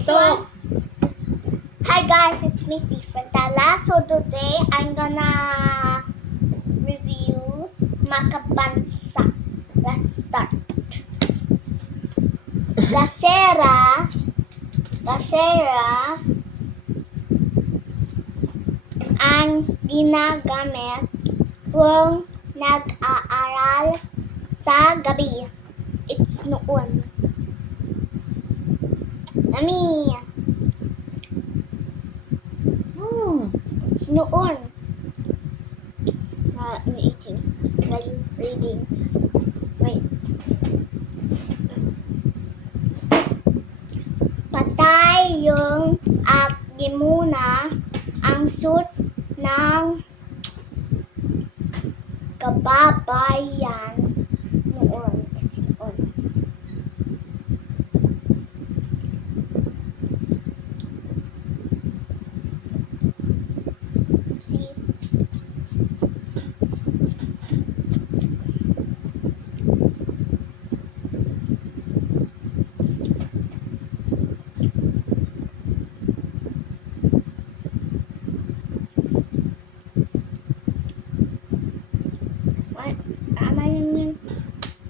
Tok. Hi guys, it's me Different Tala. So today I'm gonna review Makabansa. Let's start. Gasera ang ginagamit kung nag-aaral sa gabi. It's noon. Nami. Noon. I'm eating while reading. Wait. Patay yung muna ang suit ng kababayan noon. It's noon. See?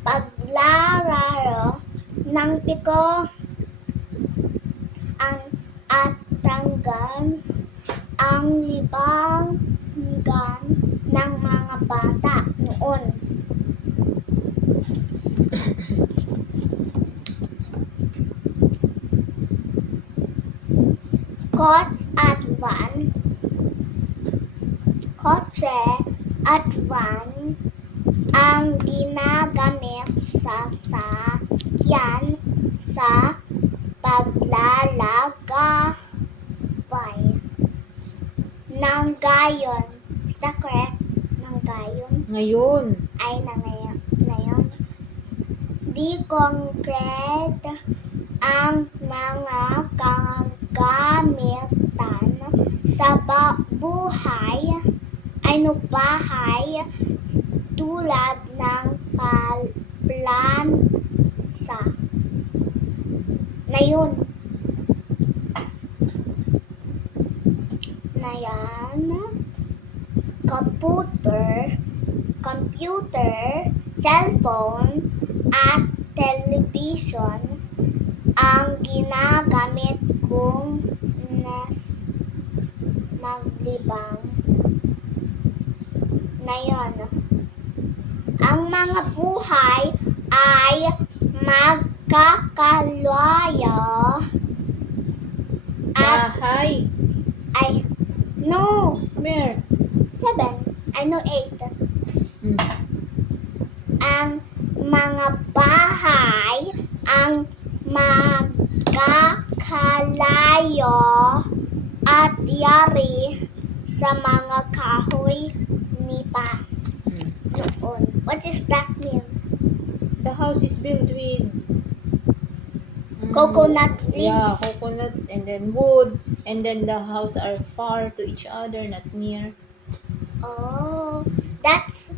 Paglalaro ng piko at tanggan ang libangan ng mga bata noon. Kotse at van ang ginagamit sa sakyan sa paglalakbay ng gayon. Is that correct? Ng gayon? Ngayon. Ay, na ngayon. Di concrete ang mga kagamitan sa bahay tulad ng plansa. Ngayon. Computer, cellphone, at television ang ginagamit kung maglibang. Ngayon, ang mga buhay ay magkakalayo at no, Come here. 7. I know 8. Ang mga bahay ang magkakalayo at yari sa mga kahoy nipa. Doon. What does that mean? The house is built with Coconut leaves. Yeah, coconut and then wood, and then the house are far to each other, not near. Oh, that's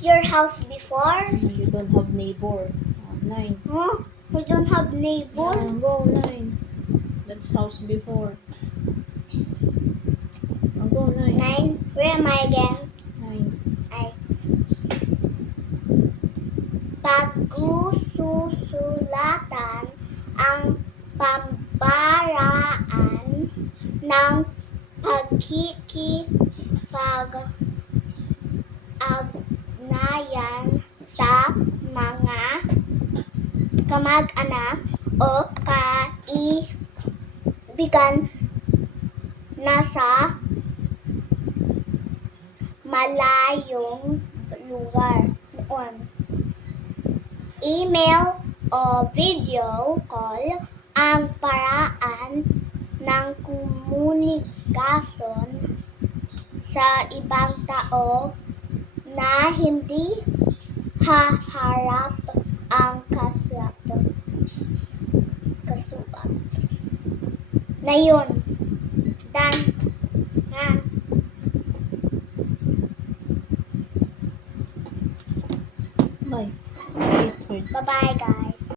your house before? You don't have neighbor. 9. Huh? We don't have neighbor? Go 9. That's house before. Go 9. 9? Where am I again? 9. Ay. Pagsusulatan ang pambaraan ng pagkikipag-ugnayan sa mga kamag-anak o kaibigan nasa malayong lugar noon. Email o video call ang paraan ng komunikasyon sa ibang tao na hindi haharap ang kasuap. Ngayon, done. Bye. 8 words. Bye-bye, guys.